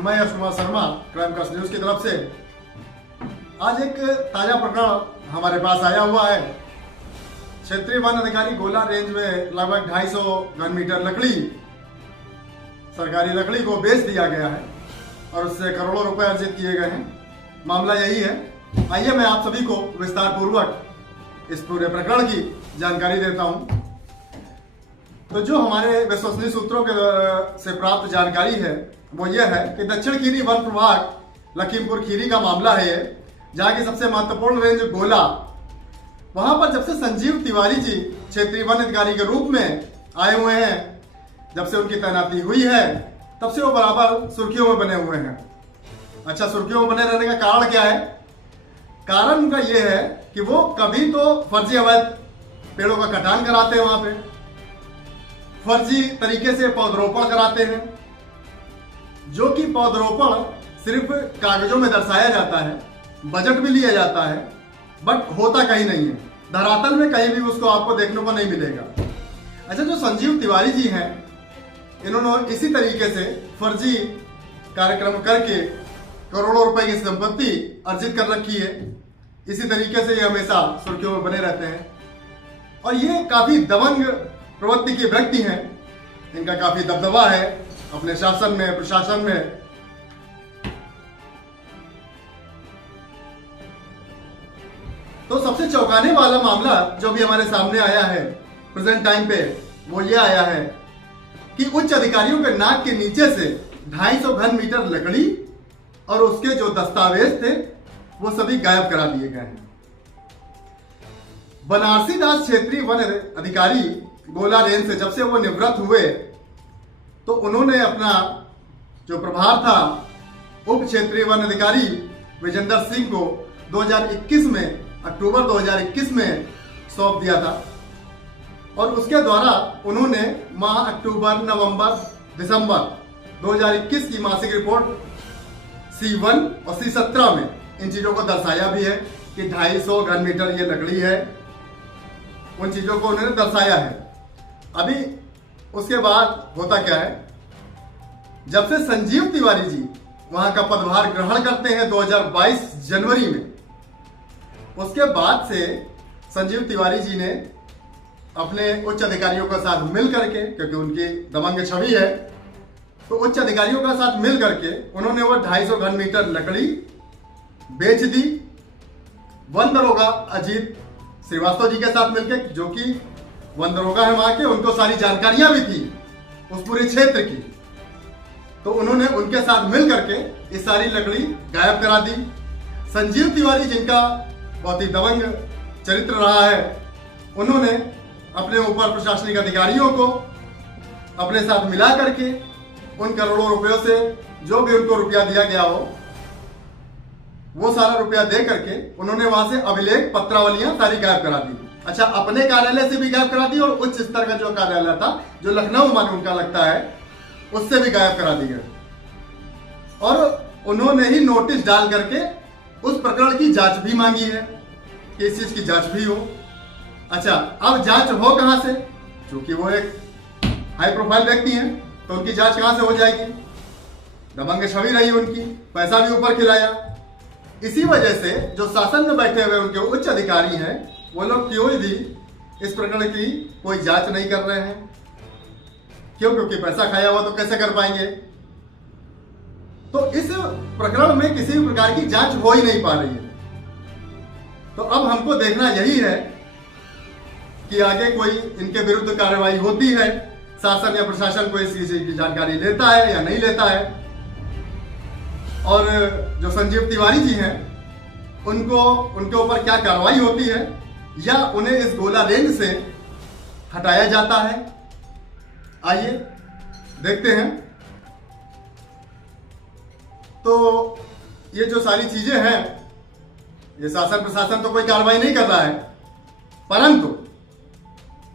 मैं यश कुमार शर्मा क्राइम कस न्यूज की तरफ से आज एक ताजा प्रकरण हमारे पास आया हुआ है। क्षेत्रीय वन अधिकारी गोला रेंज में लगभग 250 घन मीटर लकड़ी, सरकारी लकड़ी को बेच दिया गया है और उससे करोड़ों रुपए अर्जित किए गए हैं। मामला यही है। आइए मैं आप सभी को विस्तार पूर्वक इस पूरे प्रकरण की जानकारी देता हूं। तो जो हमारे विश्वसनीय सूत्रों के से प्राप्त जानकारी है वो यह है कि दक्षिण खीरी वन प्रभाग लखीमपुर खीरी का मामला है ये, जहाँ की सबसे महत्वपूर्ण रेंज गोला, वहां पर जब से संजीव तिवारी जी क्षेत्रीय वन अधिकारी के रूप में आए हुए हैं, जब से उनकी तैनाती हुई है तब से वो बराबर सुर्खियों में बने हुए हैं। अच्छा, सुर्खियों में बने रहने का कारण क्या है? कारण उनका यह है कि वो कभी तो फर्जी अवैध पेड़ों का कटान कराते हैं, वहां पे फर्जी तरीके से पौधरोपण कराते हैं, जो कि पौधरोपण सिर्फ कागजों में दर्शाया जाता है, बजट भी लिया जाता है, बट होता कहीं नहीं है। धरातल में कहीं भी उसको आपको देखने को नहीं मिलेगा। अच्छा, जो संजीव तिवारी जी हैं, इन्होंने इसी तरीके से फर्जी कार्यक्रम करके करोड़ों रुपए की संपत्ति अर्जित कर रखी है। इसी तरीके से ये हमेशा सुर्खियों में बने रहते हैं और ये काफी दबंग प्रवृत्ति के व्यक्ति हैं। इनका काफी दबदबा है अपने शासन में, प्रशासन में। तो सबसे चौंकाने वाला मामला जो भी हमारे सामने आया है प्रेजेंट टाइम पे, वो ये आया है कि उच्च अधिकारियों के नाक के नीचे से 250 घन मीटर लकड़ी और उसके जो दस्तावेज थे वो सभी गायब करा दिए गए हैं। बनारसी दास क्षेत्रीय वन अधिकारी गोला रेंज से जब से वो निवृत्त हुए तो उन्होंने अपना जो प्रभार था उप क्षेत्रीय वन अधिकारी विजेंद्र सिंह को 2021 में, अक्टूबर 2021 में सौंप दिया था और उसके द्वारा उन्होंने माह अक्टूबर, नवंबर, दिसंबर 2021 की मासिक रिपोर्ट C1 और C17 में इन चीजों को दर्शाया भी है कि 250 घन मीटर ये लकड़ी है। उन चीजों को उन्होंने दर्शाया है। अभी उसके बाद होता क्या है, जब से संजीव तिवारी जी वहां का पदभार ग्रहण करते हैं 2022 जनवरी में, उसके बाद से संजीव तिवारी जी ने अपने उच्च अधिकारियों के साथ मिल करके, क्योंकि उनकी दबंग छवि है, तो उच्च अधिकारियों के साथ मिल करके उन्होंने वो 250 घन मीटर लकड़ी बेच दी। वन दरोगा अजीत श्रीवास्तव जी के साथ मिलकर, जो कि वन दरोगा है वहां के, उनको सारी जानकारियां भी थी उस पूरे क्षेत्र की, तो उन्होंने उनके साथ मिल करके ये सारी लकड़ी गायब करा दी। संजीव तिवारी जिनका बहुत ही दबंग चरित्र रहा है, उन्होंने अपने ऊपर प्रशासनिक अधिकारियों को अपने साथ मिला करके उन करोड़ों रुपयों से जो भी उनको रुपया दिया गया हो वो सारा रुपया दे करके उन्होंने वहां से अभिलेख पत्रावलियां सारी गायब करा दी। अच्छा, अपने कार्यालय से भी गायब करा दी और उच्च स्तर का जो कार्यालय था, जो लखनऊ माने उनका लगता है, उससे भी गायब करा दी गई और उन्होंने ही नोटिस डाल करके उस प्रकरण की जांच भी मांगी है कि इस चीज की जांच भी हो। अच्छा, अब जांच हो कहां से? क्योंकि वो एक हाई प्रोफाइल व्यक्ति हैं, तो उनकी जांच कहां से हो जाएगी? दबंग छवि रही उनकी, पैसा भी ऊपर खिलाया। इसी वजह से जो शासन में बैठे हुए उनके उच्च अधिकारी हैं, वो लोग क्यों भी इस प्रकरण की कोई जांच नहीं कर रहे हैं। क्यों? क्योंकि पैसा खाया हुआ तो कैसे कर पाएंगे। तो इस प्रकरण में किसी भी प्रकार की जांच हो ही नहीं पा रही है। तो अब हमको देखना यही है कि आगे कोई इनके विरुद्ध कार्रवाई होती है, शासन या प्रशासन को इस चीज की जानकारी लेता है या नहीं लेता है, और जो संजीव तिवारी जी हैं उनको उनके ऊपर क्या कार्रवाई होती है या उन्हें इस गोला रेंज से हटाया जाता है। आइए देखते हैं। तो ये जो सारी चीजें हैं, ये शासन प्रशासन तो कोई कार्रवाई नहीं कर रहा है, परंतु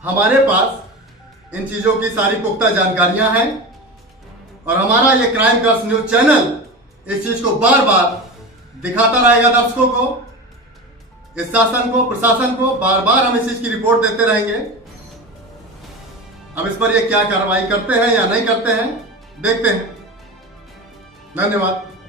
हमारे पास इन चीजों की सारी पुख्ता जानकारियां हैं और हमारा ये क्राइम कर्स न्यूज चैनल इस चीज को बार बार दिखाता रहेगा दर्शकों को, इस शासन को, प्रशासन को बार बार हम इस चीज की रिपोर्ट देते रहेंगे। अब इस पर ये क्या कार्रवाई करते हैं या नहीं करते हैं, देखते हैं। धन्यवाद।